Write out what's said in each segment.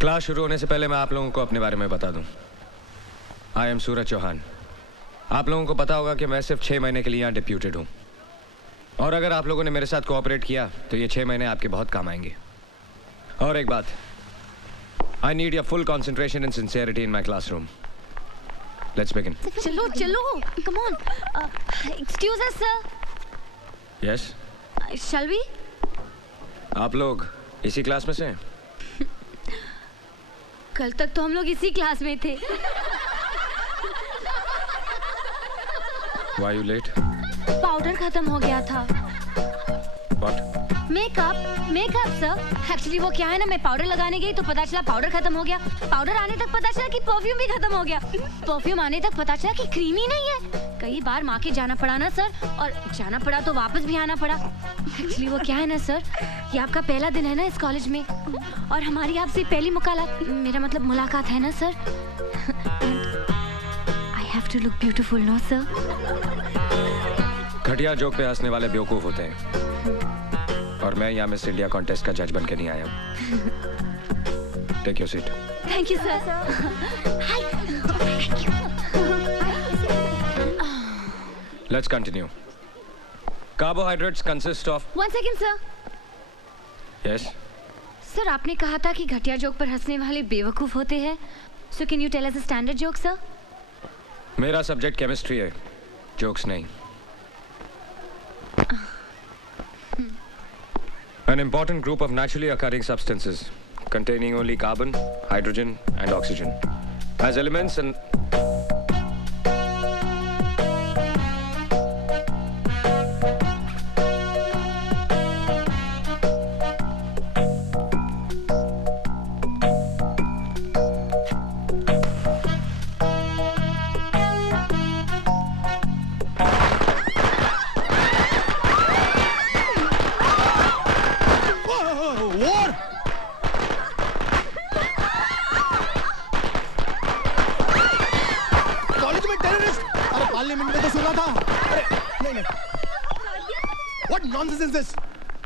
Class शुरू होने से पहले मैं आप लोगों को अपने बारे में बता दूं। आई एम सूरज चौहान। आप लोगों को पता होगा कि मैं सिर्फ 6 महीने के लिए यहाँ डिप्यूटेड हूँ, और अगर आप लोगों ने मेरे साथ कोऑपरेट किया तो ये 6 महीने आपके बहुत काम आएंगे। और एक बात, I need your full concentration and sincerity in my classroom. Let's begin. चलो चलो, come on. Excuse us sir. Yes, shall we? आप लोग इसी क्लास में से हैं? कल तक तो हम लोग इसी क्लास में थे। Why you late? पाउडर खत्म हो गया था। What? Makeup sir. एक्चुअली वो क्या है ना, मैं पाउडर लगाने गई तो पता चला पाउडर खत्म हो गया। पाउडर आने तक पता चला कि परफ्यूम भी खत्म हो गया। परफ्यूम आने तक पता चला कि क्रीम ही नहीं है। कई बार माँ के जाना पड़ा ना सर, और जाना पड़ा तो वापस भी आना पड़ा। एक्चुअली वो क्या है ना सर, ये आपका पहला दिन है ना इस कॉलेज में, और हमारी आपसे पहली मुलाकात है ना sir. I have to look beautiful no sir. घटिया जोक पे हंसने वाले बेवकूफ होते हैं, और मैं यहाँ मिस इंडिया कॉन्टेस्ट का जज बन के नहीं आया हूँ। Take your seat. Thank you sir. Hi. Thank you. Let's continue. Carbohydrates consist of. 1 second sir. Yes sir, आपने कहा था कि घटिया जोक पर हंसने वाले बेवकूफ होते हैं। So can you tell us a standard joke sir? मेरा सब्जेक्ट केमिस्ट्री है, जोक्स नहीं। An important group of naturally occurring substances containing only carbon, hydrogen and oxygen as elements and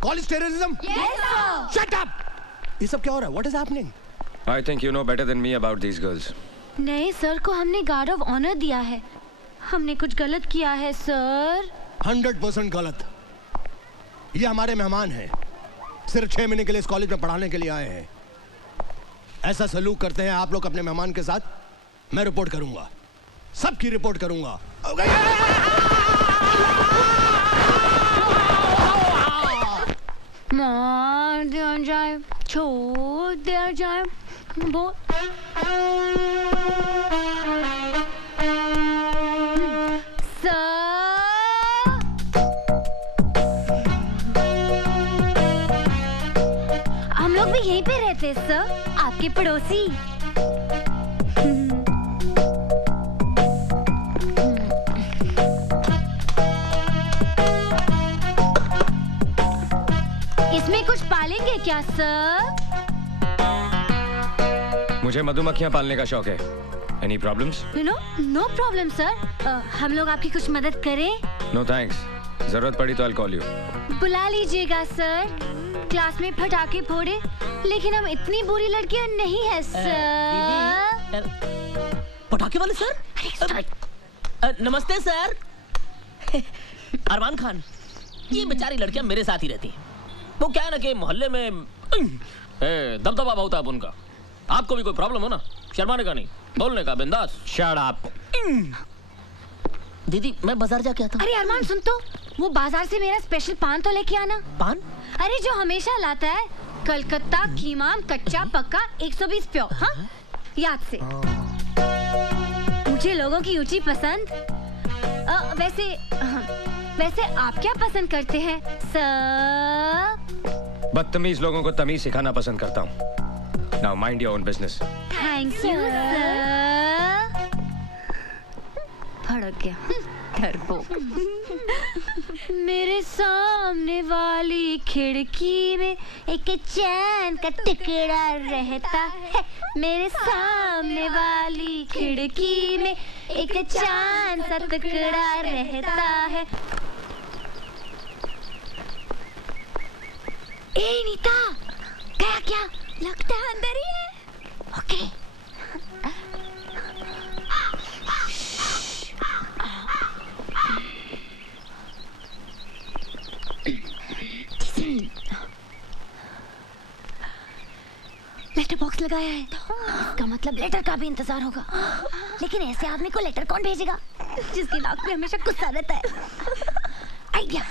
College terrorism? Yes sir. Shut up! ये सब क्या हो रहा है? What is happening? I think you know better than me about these girls. नहीं, sir को हमने guard of honour दिया है। हमने कुछ गलत किया है सर। 100% गलत। ये हमारे मेहमान हैं, सिर्फ 6 महीने के लिए इस कॉलेज में पढ़ाने के लिए आए हैं। ऐसा सलूक करते हैं आप लोग अपने मेहमान के साथ? मैं रिपोर्ट करूंगा, सबकी रिपोर्ट करूंगा। मार दिया जाए, छोड़ दिया जाए, बोल। हम लोग भी यहीं पे रहते सर, आपके पड़ोसी। इसमें कुछ पालेंगे क्या सर? मुझे मधुमक्खियां पालने का शौक है। Any problems? No problem sir. हम लोग आपकी कुछ मदद करें? No thanks. जरूरत पड़ी तो I'll call you. बुला लीजिएगा सर। क्लास में पटाखे फोड़े, लेकिन हम इतनी बुरी लड़कियां नहीं है सर। पटाखे वाले सर? नमस्ते सर। अरमान खान, ये बेचारी लड़कियां मेरे साथ ही रहती हैं। वो क्या है ना कि मोहल्ले में दबदबा बहुत है उनका। आपको भी कोई प्रॉब्लम हो ना, शर्माने का नहीं, बोलने का, बिंदास। Shut up. दीदी मैं बाजार जाके आता हूँ। अरे अरमान सुन तो, वो बाजार से मेरा स्पेशल पान तो लेके आना। पान? अरे जो हमेशा लाता है, कलकत्ता कीमाम कच्चा पक्का 120 प्योर। हाँ, याद से। मुझे लोगों की ऊंची पसंद। वैसे आप क्या पसंद करते हैं सर? बदतमीज लोगों को तमीज सिखाना पसंद करता हूँ। Now mind your own business. Thank you sir. भड़क गया डरपोक। मेरे सामने वाली खिड़की में एक चैन का टुकड़ा रहता है। मेरे सामने वाली खिड़की में एक चांद सा टुकड़ा रहता है। ए नीता, क्या क्या लगता है अंदर ही है। लेटर बॉक्स लगाया है, इसका मतलब लेटर का भी इंतजार होगा। लेकिन ऐसे आदमी को लेटर कौन भेजेगा जिसकी नाक में हमेशा गुस्सा रहता है? आइडिया।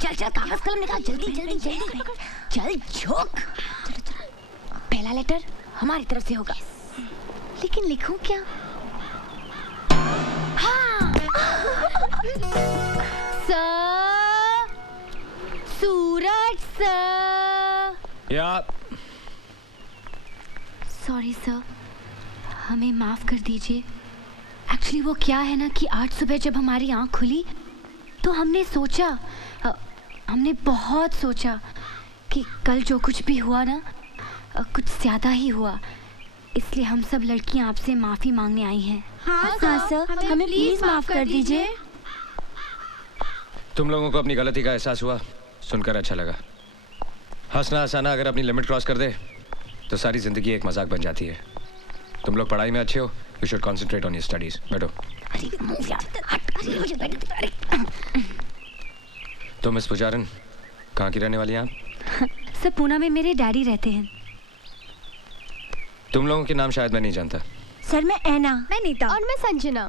चल चल कागज कलम निकाल, जल्दी जल्दी जल्दी चल झोंक। पहला लेटर हमारी तरफ से होगा, लेकिन लिखूं क्या? हाँ। सर, सूरज सर। या सॉरी सर, हमें माफ कर दीजिए। एक्चुअली वो क्या है ना कि आज सुबह जब हमारी आंख खुली तो हमने सोचा, हमने बहुत सोचा कि कल जो कुछ भी हुआ ना कुछ ज़्यादा ही हुआ, इसलिए हम सब लड़कियां आपसे माफ़ी मांगने आई हैं। हाँ सर, हमें प्लीज माफ कर दीजिए। तुम लोगों को अपनी गलती का एहसास हुआ, सुनकर अच्छा लगा। हंसना हंसाना अगर अपनी लिमिट क्रॉस कर दे तो सारी जिंदगी एक मजाक बन जाती है। तुम लोग पढ़ाई में अच्छे हो, you should concentrate on your studies. बैठो। तो मिस पुजारन, कहाँ की रहने वाली हैं आप? सर, पूना में मेरे डैडी रहते हैं। तुम लोगों के नाम शायद मैं नहीं जानता। सर मैं ऐना। मैं नीता। और मैं संजना।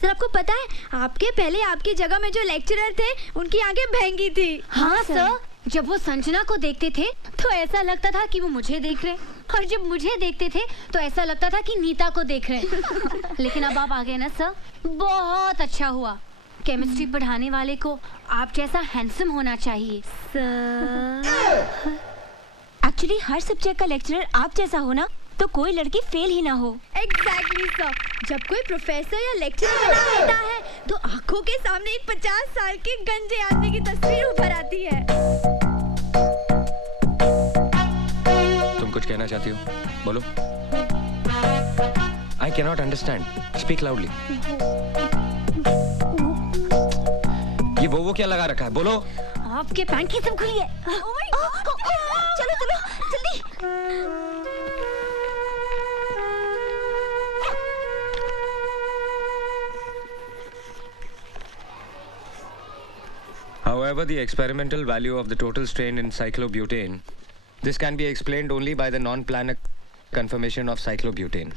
सर आपको पता है, आपके पहले आपकी जगह में जो लेक्चरर थे उनकी आंखें भैंगी थी। हाँ सर, जब वो संजना को देखते थे तो ऐसा लगता था कि वो मुझे देख रहे, और जब मुझे देखते थे तो ऐसा लगता था कि नीता को देख रहे। लेकिन अब आप आ गए ना सर, बहुत अच्छा हुआ। केमिस्ट्री पढ़ाने वाले को आप जैसा हैंडसम होना चाहिए सर। एक्चुअली हर सब्जेक्ट का लेक्चरर आप जैसा हो ना तो कोई लड़की फेल ही ना हो। एग्जैक्टली सर, जब कोई प्रोफेसर या लेक्चरर बना होता है तो आंखों के सामने एक 50 साल के गंजे आदमी की तस्वीर उभर आती है। तुम कुछ कहना चाहती हो? बोलो। I can not understand, speak loudly. ये वो क्या लगा रखा है? बोलो। आपके पैंट की सब खुली है। चलो चलो जल्दी। However, the experimental value of the total strain in cyclobutane, this can be explained only by the non-planar conformation of cyclobutane.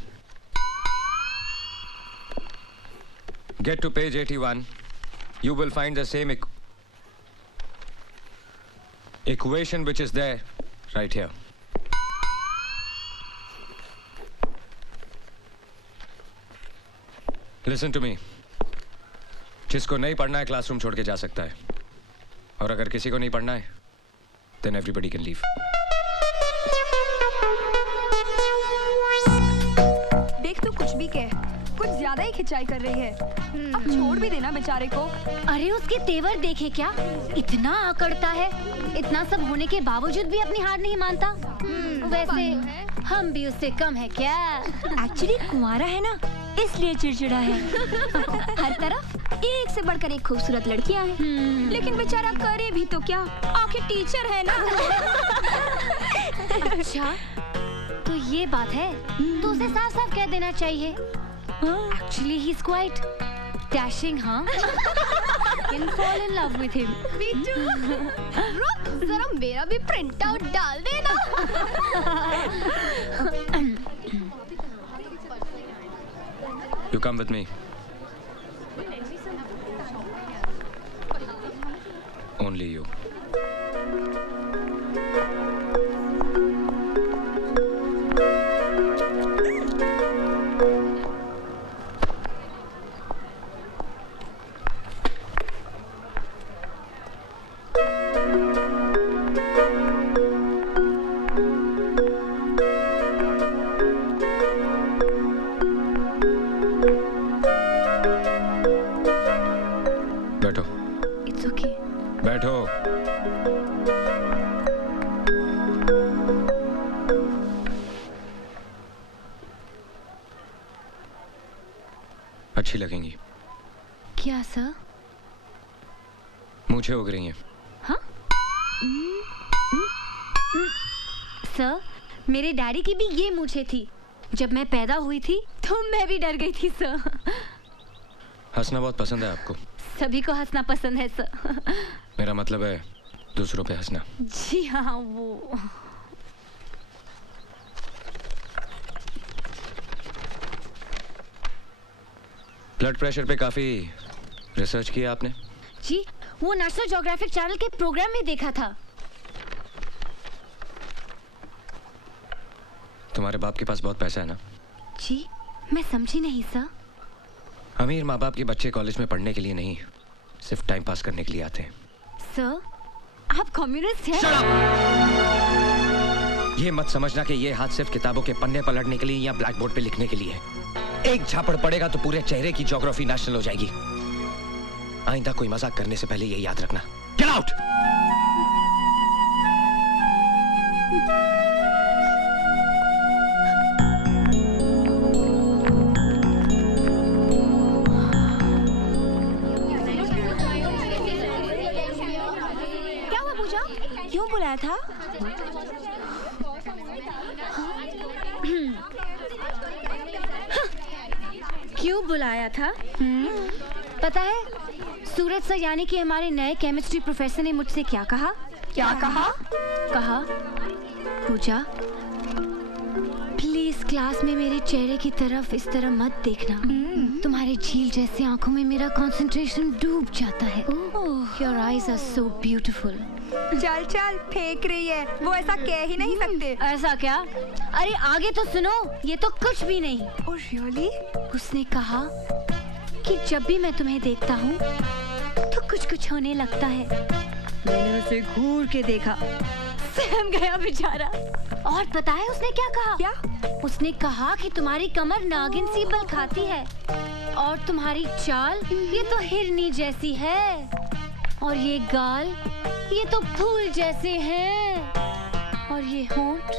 Get to page 81. You will find the same equation which is there right here. Listen to me. जिसको नहीं पढ़ना है classroom छोड़ के जा सकता है, और अगर किसी को नहीं पढ़ना है then everybody can leave. देख तू कुछ भी कह, कुछ ज्यादा ही खिंचाई कर रही है। अब छोड़ भी देना बेचारे को। अरे उसके तेवर देखे क्या, इतना अकड़ता है। इतना सब होने के बावजूद भी अपनी हार नहीं मानता। वैसे हम भी उससे कम है क्या? एक्चुअली कुंवारा है ना, इसलिए चिड़चिड़ा है। हर तरफ एक से बढ़कर एक खूबसूरत लड़कियां हैं, लेकिन बेचारा करे भी तो क्या, आखिर टीचर है ना। अच्छा, तो ये बात है, तो उसे साफ साफ कह देना चाहिए। Actually, he's quite dashing, हाँ? Can fall in love with him. रुक, जरा मेरा भी प्रिंट आउट डाल देना। You come with me. Only you. बैठो। It's okay. बैठो। अच्छी लगेंगी। क्या सर? मूंछें उग रही हैं। हाँ? सर, मेरे डैडी की भी ये मूंछें थी। जब मैं पैदा हुई थी तो मैं भी डर गई थी सर। हंसना बहुत पसंद है आपको। सभी को हंसना पसंद है सर। मेरा मतलब है दूसरों पे हंसना। जी हाँ, वो ब्लड प्रेशर पे काफी रिसर्च किया आपने? जी वो नेशनल ज्योग्राफिक चैनल के प्रोग्राम में देखा था। तुम्हारे बाप के पास बहुत पैसा है ना? जी मैं समझी नहीं सर। अमीर माँ बाप के बच्चे कॉलेज में पढ़ने के लिए नहीं, सिर्फ टाइम पास करने के लिए आते हैं। सर आप कम्युनिस्ट हैं? Shut up! ये मत समझना कि ये हाथ सिर्फ किताबों के पन्ने पलटने के लिए या ब्लैक बोर्ड पे लिखने के लिए है। एक झापड़ पड़ेगा तो पूरे चेहरे की ज्योग्राफी नेशनल हो जाएगी। आइंदा कोई मजाक करने से पहले ये याद रखना। Get out! क्या हुआ पूजा? क्यों बुलाया था? क्यों बुलाया था? पता है सूरज सर यानी कि हमारे नए केमिस्ट्री प्रोफेसर ने मुझसे क्या कहा? क्या कहा? कहा पूजा प्लीज क्लास में मेरे चेहरे की तरफ इस तरह मत देखना। तुम्हारे झील जैसी आंखों में मेरा कंसंट्रेशन डूब जाता है। Your eyes are so beautiful. चल चल फेंक रही है, वो ऐसा कह ही नहीं सकते। ऐसा क्या? अरे आगे तो सुनो, ये तो कुछ भी नहीं। Oh really? उसने कहा कि जब भी मैं तुम्हें देखता हूँ तो कुछ कुछ होने लगता है। मैंने उसे घूर के देखा। सहम गया बेचारा। और पता है उसने क्या कहा? क्या? उसने कहा कि तुम्हारी कमर नागिन सी बल खाती है और तुम्हारी चाल ये तो हिरनी जैसी है और ये गाल ये तो फूल जैसे हैं और ये होंठ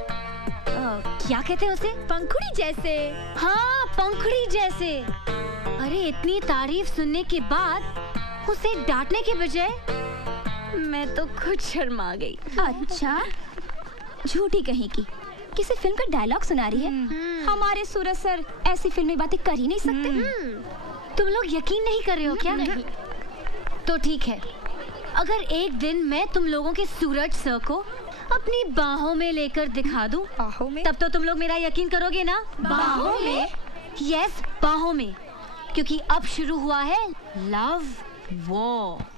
क्या कहते हैं उसे? पंखुड़ी जैसे। हाँ पंखुड़ी जैसे। अरे इतनी तारीफ सुनने के बाद उसे डांटने के बजाय मैं तो खुद शर्मा गई। अच्छा झूठी कहीं की किसी फिल्म का डायलॉग सुना रही है। हमारे सूरज सर ऐसी फिल्मी बातें कर ही नहीं सकते। तुम लोग यकीन नहीं कर रहे हो क्या? तो ठीक है, अगर एक दिन मैं तुम लोगों के सूरज सर को अपनी बाहों में लेकर दिखा दूं, बाहों में? तब तो तुम लोग मेरा यकीन करोगे ना? बाहों में? यस बाहों में, क्योंकि अब शुरू हुआ है लव वॉर।